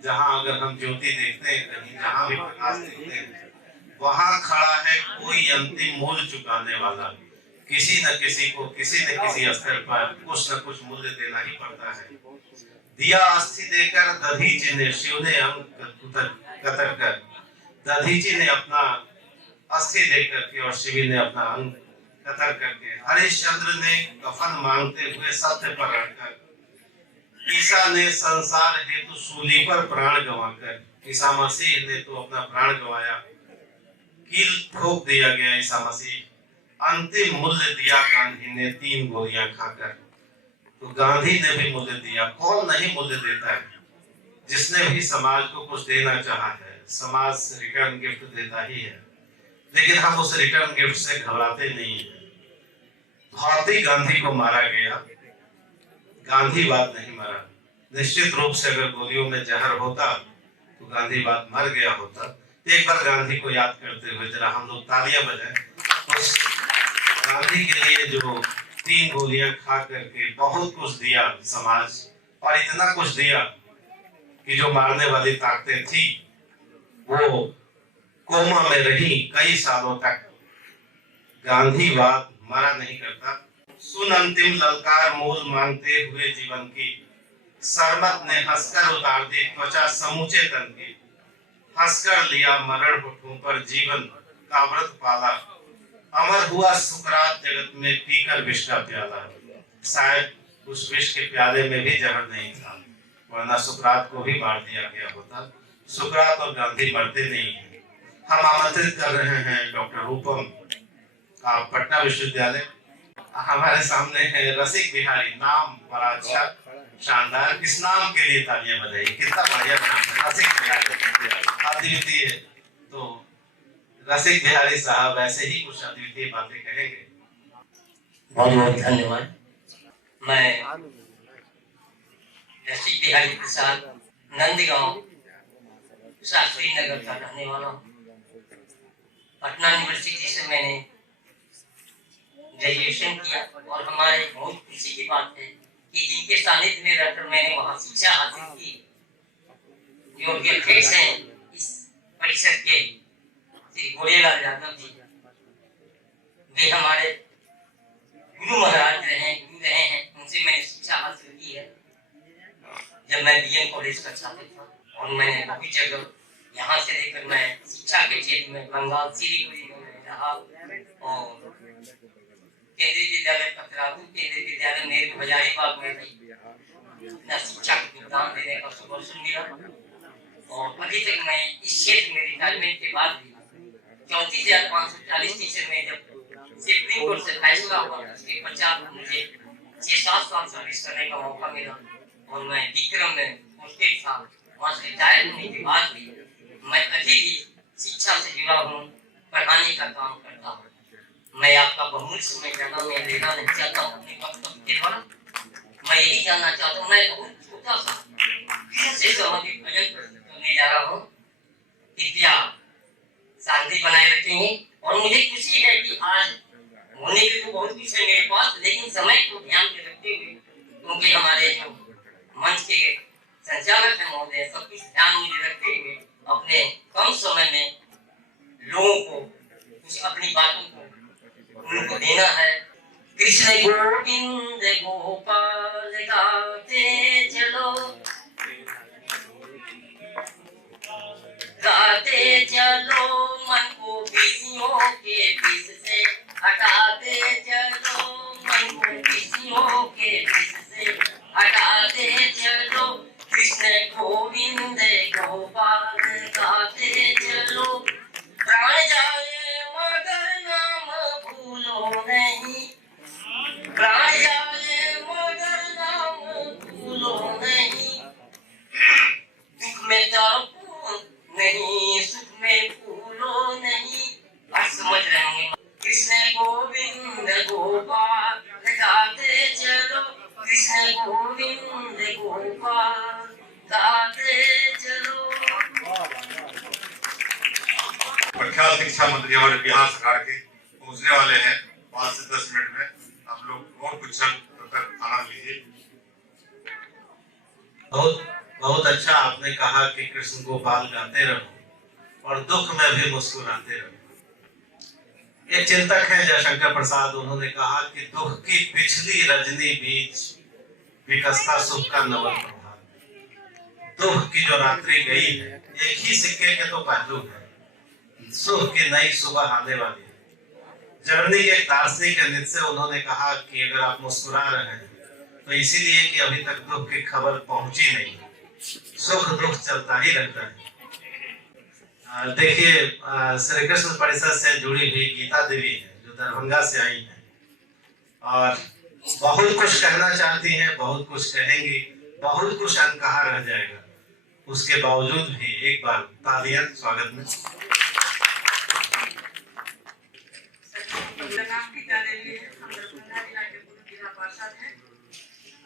जहाँ अगर हम ज्योति देखते हैं, कहीं जहाँ भी प्रकाश देखते हैं, वहाँ खड़ा है कोई अंतिम मूल्य चुकाने वाला। किसी न किसी को किसी न किसी स्तर पर कुछ न कुछ मूल्य देना ही पड़ता है। दिया अस्थि देकर दधीचि ने शिव ने अंग कतर कर, दधीचि ने अपना अस्थि देकर के और शिव ने अपना अंग कतर करके, हरिश्चंद्र ने कफन मांगते हुए सत्य पर रखकर, ईसा ने संसार हेतु सूली पर प्राण गंवाकर, ईसा मसीह ने तो अपना प्राण गंवाया, कील ठोक दिया गया ईसा मसीह, अंतिम मूल्य दिया गांधी ने 3 गोलियां खाकर। तो गांधी ने भी मूल्य दिया। कौन नहीं मूल्य देता है? जिसने भी समाज को कुछ देना चाहा है, समाज रिटर्न गिफ्ट देता ही है, लेकिन हम उस रिटर्न गिफ्ट से घबराते नहीं है। भौतिक गांधी को मारा गया, गांधीवाद नहीं मरा। निश्चित रूप से अगर गोलियों में जहर होता तो गांधीवाद मर गया होता। एक बार गांधी को याद करते हुए जरा हम लोग तालियां बजाएं। उस गांधी के लिए जो 3 गोलियां खा करके बहुत कुछ दिया समाज, और इतना कुछ दिया कि जो मारने वाली ताकतें थी वो कोमा में रही कई सालों तक। गांधीवाद मरा नहीं करता। सुन अंतिम ललकार मोल मांगते हुए जीवन की, सरमत ने हंसकर उतार दी त्वचा समूचे तन की, हंसकर लिया मरण होठों पर जीवन का व्रत पाला, अमर हुआ सुकरात जगत में पीकर विष का प्याला। शायद उस विष के प्याले में भी जहर नहीं था, वरना सुकरात को भी मार दिया गया होता। सुकरात और गांधी मरते नहीं हैं। हम आमंत्रित कर रहे हैं डॉक्टर रूपम, आप पटना विश्वविद्यालय। हमारे सामने है रसिक बिहारी, नाम बड़ा अच्छा शानदार, इस नाम के लिए तालियां बजाइए, कितना बढ़िया नाम है रसिक बिहारी। अद्वितीय, तो रसिक बिहारी साहब ऐसे ही कुछ अद्वितीय बातें कहेंगे। बहुत बहुत धन्यवाद। मैं रसिक बिहारी प्रसाद नंदगांव शास्त्री नगर का रहने वाला हूँ। पटना यूनिवर्सिटी से मैंने ग्रेजुएशन किया और हमारे बहुत खुशी की बात है कि जिनके सानिध्य में रहकर मैंने वहाँ शिक्षा हासिल की, जो कि अध्यक्ष हैं इस परिषद के श्री गोरेलाल यादव जी, वे हमारे गुरु महाराज गुरु रहे हैं। उनसे मैंने शिक्षा हासिल की है जब मैं बीएम कॉलेज का छात्र था, और मैंने बहुत जगह यहाँ से लेकर मैं शिक्षा के क्षेत्र में बंगाल सिलीगुड़ी में रहा, और केंद्रीय विद्यालय पतरातू, केंद्रीय विद्यालय नेहरू हजारीबाग में भी अपना शिक्षा को योगदान देने का सुअवसर मिला। और अभी तक मैं इस क्षेत्र में रिटायरमेंट के बाद भी 34,540 टीचर में जब सुप्रीम कोर्ट से फैसला हुआ, उसके पश्चात मुझे 6-7 साल सर्विस करने का मौका मिला, और मैं विक्रम में पोस्टेड था। वहाँ से रिटायर होने के बाद भी मैं अभी भी शिक्षा से जुड़ा हूँ, पढ़ाने का काम करता हूँ। मैं आपका बहुमूल्य समय ज़्यादा मैं लेना नहीं चाहता हूँ अपने वक्तव्य के द्वारा। मैं यही जानना चाहता हूँ, मैं बहुत छोटा सा कृष्ण से संबंधित भजन प्रस्तुत करने जा रहा हूँ। कृपया शांति बनाए रखेंगे। और मुझे खुशी है कि आज होने के तो बहुत कुछ है मेरे पास, लेकिन समय को ध्यान में रखते हुए, क्योंकि हमारे जो मंच के संचालक हैं महोदय, सब कुछ ध्यान में रखते हुए अपने कम समय में लोगों को कुछ अपनी बातों को उनको देना है। कृष्ण गोविंद गोपाल गाते चलो, गाते चलो, मन को विषयों के विष से हटाते चलो, मन को विषयों के विष से हटाते चलो, कृष्ण गोविंद गोपाल गाते चलो, प्राण जाए मगर नाम भूलो नहीं, प्राण जाए मगर नाम भूलो नहीं, दुख में तड़पो नहीं, सुख में भूलो गोपाल गाते चलो कृष्ण गोविंद गोपाल गाते चलो। प्रख्यात शिक्षा मंत्री हमारे बिहार सरकार के पहुंचने वाले हैं 5 से 10 मिनट में। आप लोग और कुछ तब तक आनंद लीजिए। बहुत अच्छा आपने कहा कि कृष्ण गोपाल गाते रहो और दुख में भी मुस्कुराते रहो। एक चिंतक हैं जयशंकर प्रसाद, उन्होंने कहा कि दुख की पिछली रजनी बीच विकसता सुख का नवल प्रभात। दुख की जो रात्रि गई है, एक ही सिक्के के तो पहलू है, सुख की नई सुबह आने वाली है। जर्नी के एक दार्शनिक से उन्होंने कहा कि अगर आप मुस्कुरा रहे हैं तो इसीलिए कि अभी तक दुख की खबर पहुंची नहीं, सुख दुख चलता ही रहता है। देखिए, श्री कृष्ण परिषद से जुड़ी हुई गीता देवी है जो दरभंगा से आई है और बहुत कुछ कहना चाहती हैं, बहुत कुछ कहेंगी, बहुत कुछ अनकहा रह जाएगा। उसके बावजूद भी एक बार तालियां स्वागत में। गीता देवी है, हम दरभंगा जिला के पूर्व जिला पार्षद हैं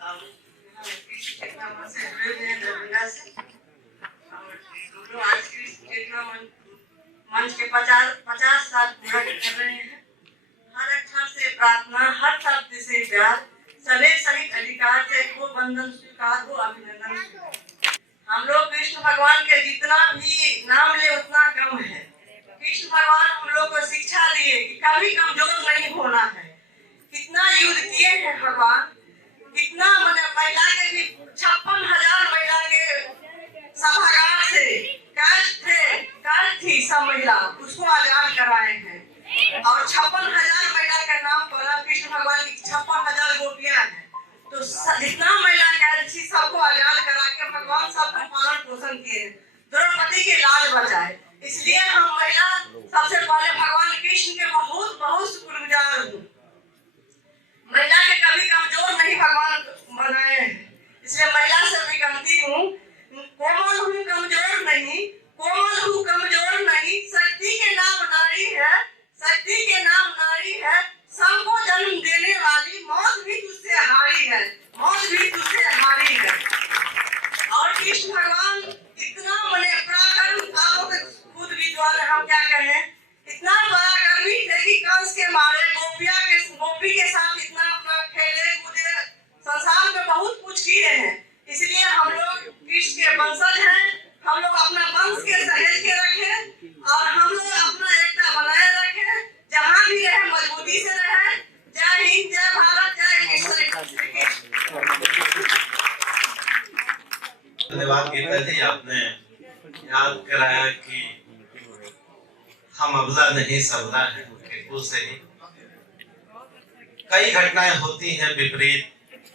और हम से जुड़े हुए हैं दरभंगा से। और हम लोग आज की चेतना मंच के 50 साल पूरा कर रहे हैं। हर अक्षर से प्रार्थना, हर शब्द से प्यार, सदैव सही अधिकार से को बंधन स्वीकार हो, अभिनंदन स्वीकार। हम लोग कृष्ण भगवान के जितना भी नाम ले उतना कम है। कृष्ण भगवान हम लोग को शिक्षा दिए कि कभी कमजोर नहीं होना है। कितना युद्ध किए हैं भगवान, कितना महिला के भी 56,000 महिला के सभागार से कैद थी सब महिला, उसको आजाद कराए हैं और 56,000 महिला के नाम पर कृष्ण भगवान की 56,000 गोपियां हैं। तो जितना महिला कैद थी सबको आजाद करा के भगवान सबको पालन पोषण किए, द्रौपदी की लाज बचाए। इसलिए हम महिला सबसे पहले भगवान कृष्ण के बहुत बहुत शुक्रगुजार हूँ। महिला के कभी कमजोर नहीं भगवान बनाए हैं, इसलिए महिला से विनती हूँ, कोमल हूँ कमजोर नहीं, कोमल हूँ कमजोर नहीं, शक्ति के नाम नारी है, शक्ति के नाम नारी है, सबको जन्म देने वाली, मौत भी तुझसे हारी है, मौत भी तुझसे हारी है। और कृष्ण भगवान इतना पराक्रम, आपको खुद विद्वान हम क्या कहें, इतना पराक्रमी थे कि कंस के मारे गोपी के साथ इतना अपना खेले कूदे, संसार में बहुत कुछ किए हैं। इसलिए हम लोग कृष्ण के वंशज हैं। हम लोग अपना वंश के सहेज के रखें और हम लोग अपना एकता बनाए रखें, जहाँ भी रहे मजबूती से रहे। जय हिंद, जय भारत, जय कृष्ण। धन्यवाद गीता जी, आपने याद कराया कि हम अबला नहीं सबला है, बिल्कुल सही। कई घटनाएं होती हैं विपरीत,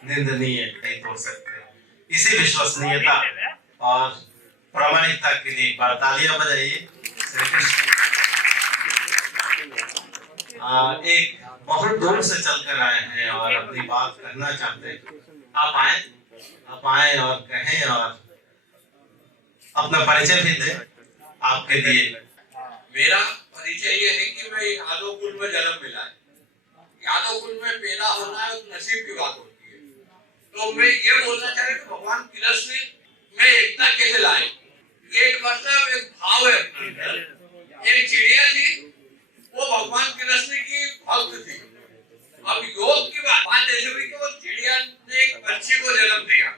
निंदनीय, नहीं तोड़ सकते। इसी विश्वसनीयता और प्रामाणिकता के लिए एक बार तालियां बजाइए। एक बहुत दूर से चलकर आए हैं और अपनी बात कहना चाहते हैं। आप आए और कहें और अपना परिचय भी दें। आपके लिए मेरा परिचय ये है कि मैं यादव कुल में जन्म मिला है। यादव कुल में पैदा होना है नसीब की बात होती है। तो मैं ये बोलना चाह रहा हूँ कि भगवान कृष्ण में एकता कैसे लाए। एक मतलब एक भाव है, एक चिड़िया थी, वो भगवान कृष्ण की भक्त थी। अब योग की बात ऐसी हुई कि वो चिड़िया ने एक बच्ची को जन्म दिया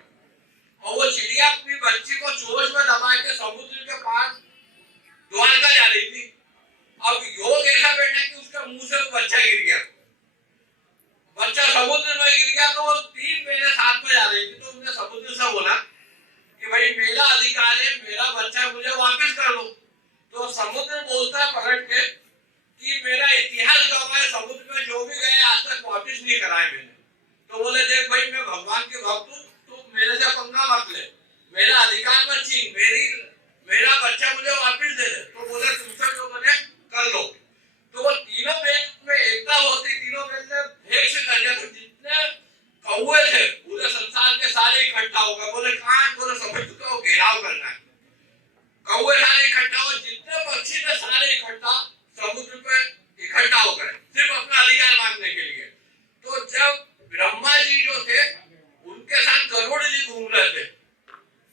और वो चिड़िया अपनी बच्ची को चोंच में दबा के समुद्र के पास द्वारका जा रही थी। अब योग ऐसा बैठा कि उसका मुंह से वो बच्चा गिर गया, बच्चा समुद्र में गिर गया। तो वो 3 महीने साथ में जा रही थी। तो उन्होंने समुद्र से बोला कि भाई मेरा अधिकार है, मेरा बच्चा मुझे वापस कर दो। तो समुद्र बोलता है पलट के कि मेरा इतिहास गवाह है, समुद्र में जो भी गए आज तक वापस नहीं कराए मैंने। तो बोले देख भाई मैं भगवान के भक्त हूँ, तू मेरे से पंगा मत ले, मेरा अधिकार मत छीन, मेरा बच्चा मुझे वापस दे दे। तो बोले तुमसे जो बने कर लो। तो वो तीनों में एकता होती, तीनों में भेद से कर दिया। तो जितने कौवे थे पूरे संसार के सारे इकट्ठा हो गए। बोले कहाँ? बोले समुद्र को घेराव करना है। कौवे सारे इकट्ठा हो, जितने पक्षी थे सारे इकट्ठा समुद्र पे इकट्ठा हो गए, सिर्फ अपना अधिकार मांगने के लिए। तो जब ब्रह्मा जी जो थे उनके साथ गरुड़ जी घूम रहे थे,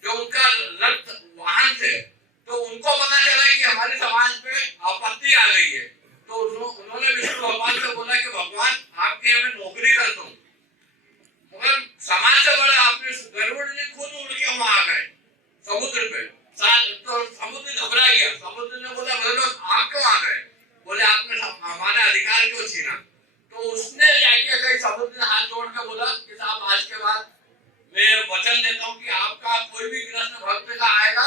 जो उनका रथ वाहन थे, तो उनको पता चला कि हमारे समाज पे आपत्ति आ गई है, तो उन्होंने विष्णु भगवान से बोला कि भगवान आपके यहाँ मैं नौकरी करता हूँ, मगर समाज से बड़े आपने गरुड़ जी खुद उड़ के वहां आ गए समुद्र पे। तो समुद्र घबरा गया, समुद्र ने बोला बोले आप क्यों आ गए, बोले आपने हमारा अधिकार क्यों छीना। तो उसने जाके कहीं समुद्र ने हाथ जोड़ के बोला कि साहब आज के बाद मैं वचन देता हूँ कि आपका कोई भी कृष्ण भक्त का आएगा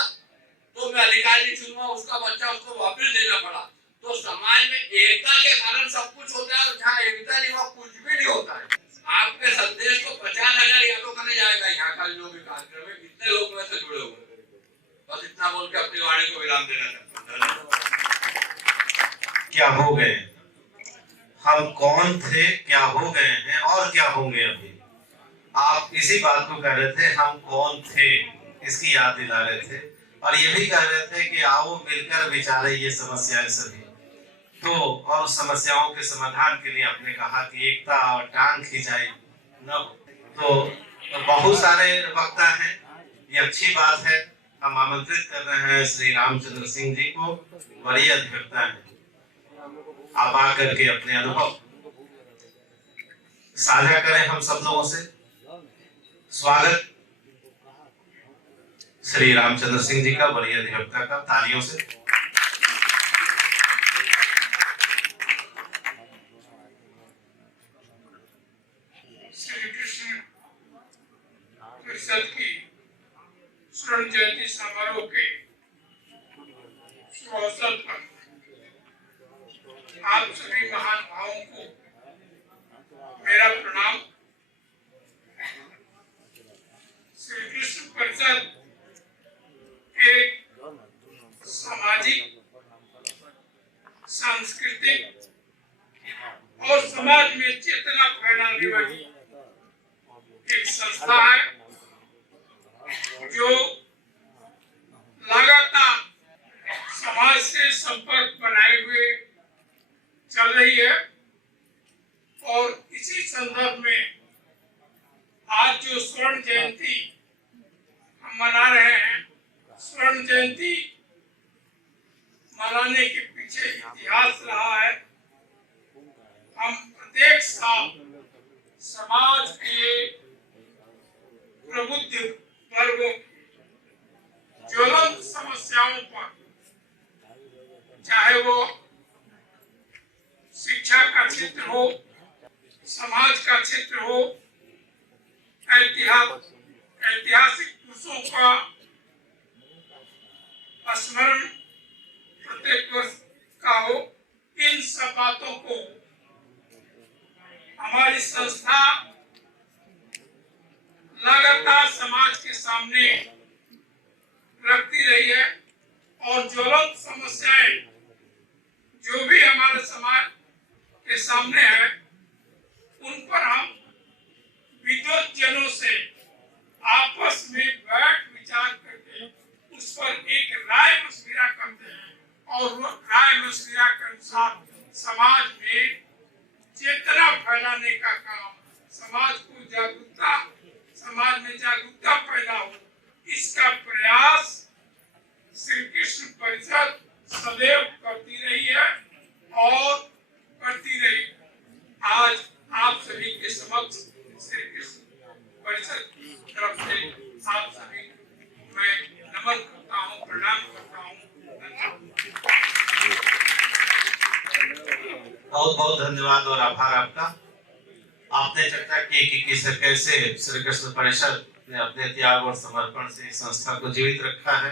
तो मैं अधिकार नहीं छूंगा, उसका बच्चा उसको वापस देना पड़ा। तो समाज में एकता के कारण सब कुछ होता है, और जहाँ एकता नहीं वहाँ कुछ भी नहीं होता है। आपके संदेश को 50,000 यादों करने जाएगा यहाँ का जो भी कार्यक्रम है, इतने लोग में से जुड़े हुए। बस इतना बोल के अपनी वाणी को विराम देना चाहता हूँ। क्या हो गए, हम कौन थे, क्या हो गए हैं और क्या होंगे अभी। आप इसी बात को कह रहे थे, हम कौन थे इसकी याद दिला रहे थे, और ये भी कह रहे थे कि आओ मिलकर विचारे ये समस्याएं सभी। तो और समस्याओं के समाधान के लिए आपने कहा कि एकता और टांग खिंचाई न हो। तो बहुत सारे वक्ता हैं, ये अच्छी बात है। हम आमंत्रित कर रहे हैं श्री रामचंद्र सिंह जी को, वरीय अधिवक्ता हैं, आप आकर के अपने अनुभव साझा करें हम सब लोगों से। स्वागत श्री रामचंद्र सिंह जी का, वरीय अधिवक्ता का, तालियों से। श्री कृष्ण परिषद की स्वर्ण जयंती समारोह के शुभ अवसर पर आप सभी महान भावों को मेरा प्रणाम। श्री कृष्ण परिषद एक सामाजिक, सांस्कृतिक और समाज में चेतना फैलाने वाली एक संस्था है, जो लगातार समाज से संपर्क बनाए हुए चल रही है। और इसी संदर्भ में आज जो स्वर्ण जयंती हम मना रहे हैं, स्वर्ण जयंती मनाने के पीछे इतिहास रहा है। हम प्रत्येक साल समाज के प्रबुद्ध वर्गों ज्वलंत समस्याओं पर, चाहे वो शिक्षा का क्षेत्र हो, समाज का क्षेत्र हो, ऐतिहासिक पुरुषों का स्मरण प्रत्येक वर्ष का हो, इन सब बातों को हमारी संस्था लगातार समाज के सामने रखती रही है। और ज्वलंत समस्याएं जो भी हमारे समाज के सामने है, उन पर हम विद्वत जनों से आपस में बैठ विचार करके उस पर एक राय मशविरा करते हैं, और वो राय मशविरा के अनुसार समाज में चेतना फैलाने का काम, समाज में जागरूकता पैदा हो, इसका प्रयास श्री कृष्ण परिषद सदैव करती रही है और करती रही। आज आप सभी के समक्ष श्री कृष्ण परिषद की तरफ से आप सभी मैं नमन करता हूँ, प्रणाम करता हूँ। बहुत बहुत धन्यवाद और आभार आपका। आपने चर्चा की कि कैसे श्री कृष्ण परिषद ने अपने त्याग और समर्पण से इस संस्था को जीवित रखा है।